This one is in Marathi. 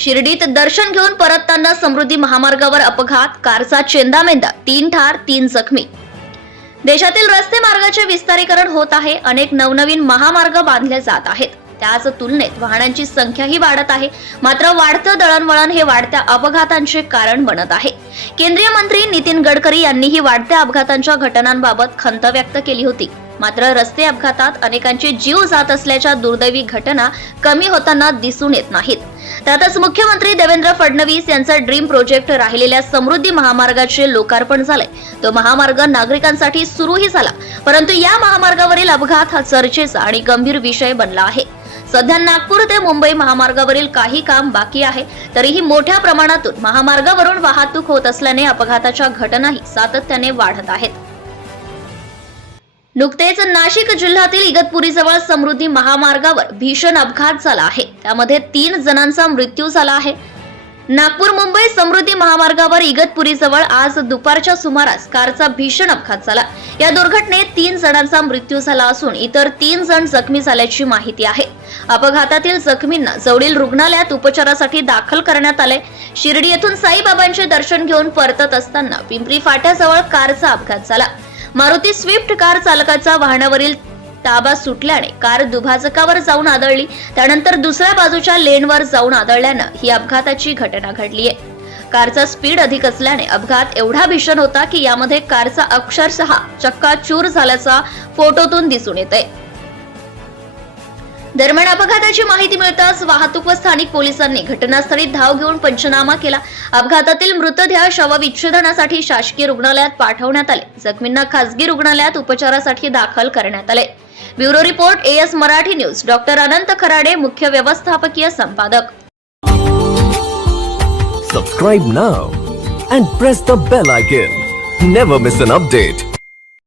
शिर्डीत दर्शन घेऊन परतताना समृद्धी महामार्गावर अपघात कारचा चेंदामेंदा तीन ठार तीन जखमी. देशातील रस्ते मार्गाचे विस्तारीकरण होत आहे अनेक नवनवीन महामार्ग बांधले जात आहेत. त्याच तुलनेत वाहनांची संख्याही वाढत आहे मात्र वाढतं दळणवळण हे वाढत्या अपघातांचे कारण बनत आहे. केंद्रीय मंत्री नितीन गडकरी यांनीही वाढत्या अपघातांच्या घटनांबाबत खंत व्यक्त केली होती. मात्र रस्ते अपघातात अनेकांचे जीव जात असल्याच्या दुर्दैवी घटना कमी होताना दिसून येत नाहीत. त्यातच मुख्यमंत्री देवेंद्र फडणवीस यांचा ड्रीम प्रोजेक्ट राहिलेल्या समृद्धी महामार्गाचे लोकार्पण झाले तो महामार्ग नागरिकांसाठी सुरूही झाला परंतु या महामार्गावरील अपघात हा चर्चेचा आणि गंभीर विषय बनला आहे. सध्या नागपूर ते मुंबई महामार्गावरील काही काम बाकी आहे तरीही मोठ्या प्रमाणातून महामार्गावरून वाहतूक होत असल्याने अपघाताच्या घटनाही सातत्याने वाढत आहेत. नुकतेच नाशिक जिल्ह्यातील इगतपुरीजवळ समृद्धी महामार्गावर भीषण अपघात झाला आहे. त्यामध्ये तीन जणांचा मृत्यू झाला आहे. नागपूर मुंबई समृद्धी महामार्गावर इगतपुरीजवळ आज दुपारच्या सुमारास कारचा भीषण अपघात झाला. या दुर्घटनेत तीन जणांचा मृत्यू झाला असून इतर तीन जण जखमी झाल्याची माहिती आहे. अपघातातील जखमींना जवळील रुग्णालयात उपचारासाठी दाखल करण्यात आले शिर्डी येथून साईबाबांचे दर्शन घेऊन परतत असताना पिंपरी फाट्याजवळ कारचा अपघात झाला. मारुती स्विफ्ट कार चालकाचा वाहनावरील ताबा सुटल्याने कार दुभाजकावर जाऊन आदळली. त्यानंतर दुसऱ्या बाजूच्या लेनवर जाऊन आदळल्यानं ही अपघाताची घटना घडली आहे. कारचा स्पीड अधिक असल्याने अपघात एवढा भीषण होता की यामध्ये कारचा अक्षरशः चक्का चूर झाल्याचा फोटोतून दिसून येत आहे दरम्यान अपघाताची माहिती मिळताच वाहतूक व स्थानिक पोलिसांनी घटनास्थळी धाव घेऊन पंचनामा केला. अपघातातील मृतदेह शवविच्छेदनासाठी शासकीय रुग्णालयात पाठवण्यात आले. जखमींना खासगी रुग्णालयात उपचारासाठी दाखल करण्यात आले. Bureau report AS Marathi news. Doctor Anant Kharade मुख्य व्यवस्थापकीय संपादक. Subscribe now and press the bell icon never miss an update